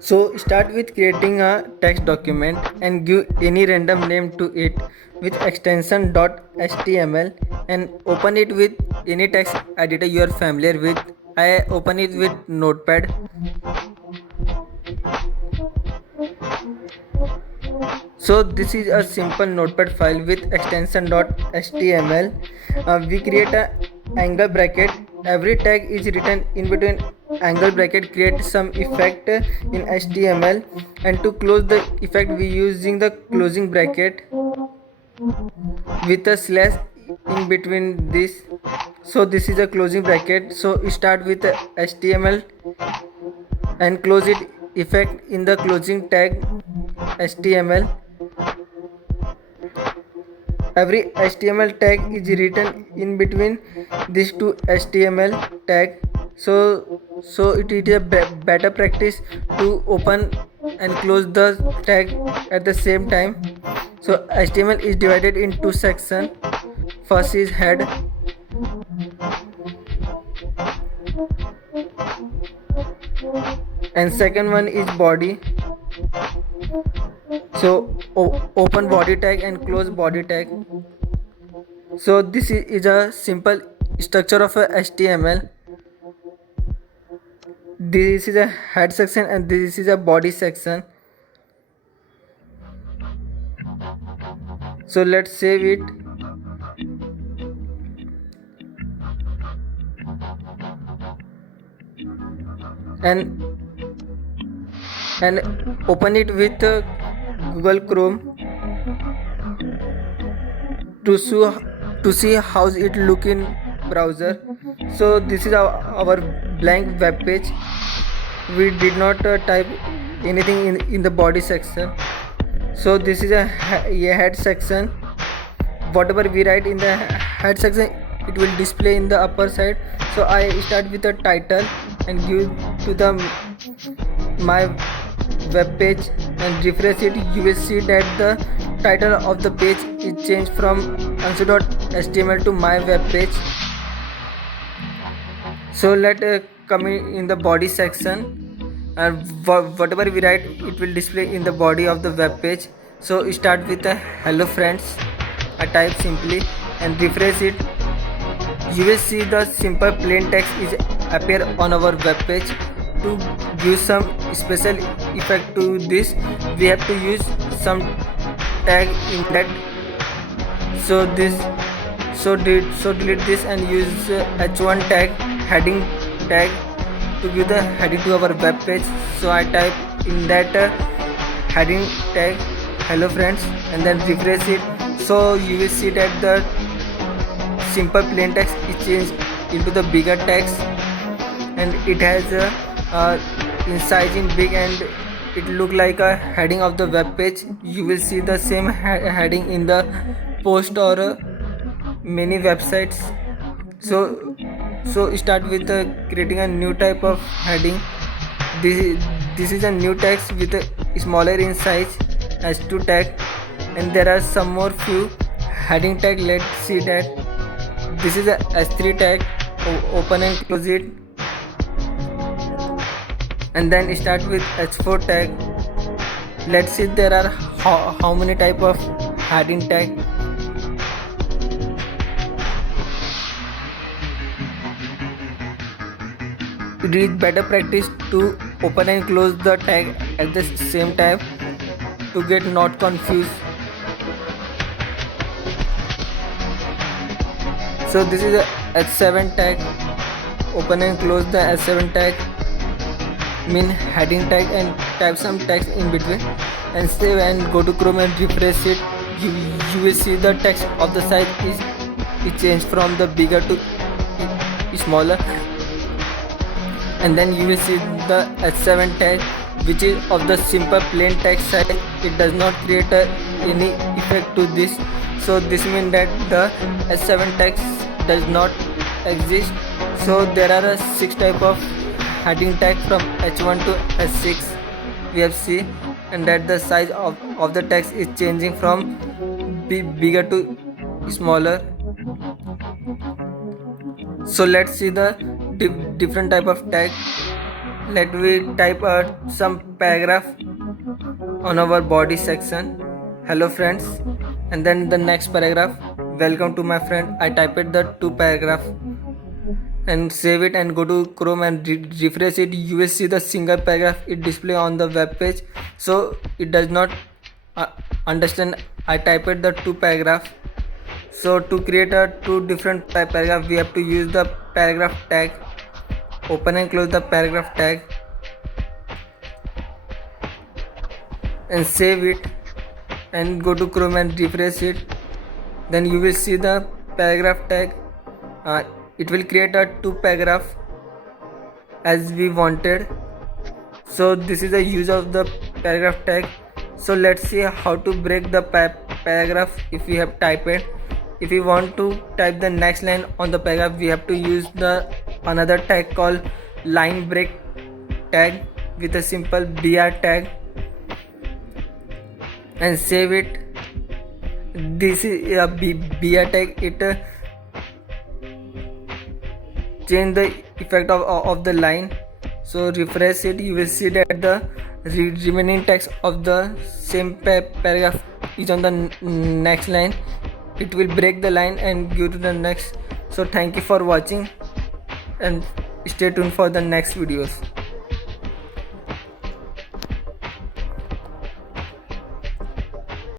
So start with creating a text document and give any random name to it with extension .html and open it with any text editor you are familiar with. I open it with Notepad. So this is a simple Notepad file with extension .html. We create a angle bracket. Every tag is written in between angle bracket. Create some effect in HTML, and to close the effect we using the closing bracket with a slash in between this. So this is a closing bracket. So start with HTML and close it effect in the closing tag HTML. Every HTML tag is written in between these two HTML tag. So it is a better practice to open and close the tag at the same time. So HTML is divided in two sections. First is head, and second one is body. So open body tag and close body tag. So this is a simple structure of a HTML. This is a head section and this is a body section. So let's save it. And open it with Google Chrome to see how it look in browser. So this is our blank web page. We did not type anything in the body section. So this is a head section. Whatever we write in the head section, it will display in the upper side. So I start with the title and give to the my web page and refresh it. You will see that the title of the page is changed from answer.html to my web page. So let come in the body section, and whatever we write, it will display in the body of the web page. So start with the hello friends. I type simply and refresh it. You will see the simple plain text is appear on our web page. To give some special effect to this, we have to use some tag in that. So delete this and use h1 tag, heading tag, to give the heading to our web page. So I type in that heading tag hello friends and then refresh it. So you will see that the simple plain text is changed into the bigger text, and it has in size in big, and it look like a heading of the web page. You will see the same heading in the post or many websites. So start with creating a new type of heading. This is a new text with a smaller in size as to tag, and there are some more few heading tag. Let's see that. This is a h3 tag. Open and close it, and then start with h4 tag. Let's see there are how many type of heading tag. It is better practice to open and close the tag at the same time to get not confused. So this is a h7 tag. Open and close the h7 tag, mean heading tag, and type some text in between and save and go to Chrome and refresh it. You will see the text of the size is changed from the bigger to smaller, and then you will see the h7 tag, which is of the simple plain text size. It does not create any effect to this. So this means that the h7 text does not exist. So there are 6 type of heading tag from H1 to H6 we have seen, and that the size of the text is changing from bigger to smaller. So let's see the different type of tag. Let me type some paragraph on our body section. Hello friends, and then the next paragraph, welcome to my friend. I typed the 2 paragraph and save it and go to Chrome and refresh it. You will see the single paragraph it display on the web page. So it does not understand I typed the 2 paragraph. So to create a 2 different paragraph, we have to use the paragraph tag. Open and close the paragraph tag and save it and go to Chrome and refresh it. Then you will see the paragraph tag. It will create a 2 paragraph as we wanted. So this is the use of the paragraph tag. So let's see how to break the paragraph if we have typed it. If we want to type the next line on the paragraph, we have to use the another tag called line break tag with a simple br tag and save it. This is a br tag. It change the effect of the line. So refresh it, you will see that the remaining text of the same paragraph is on the next line. It will break the line and go to the next. So thank you for watching and stay tuned for the next videos.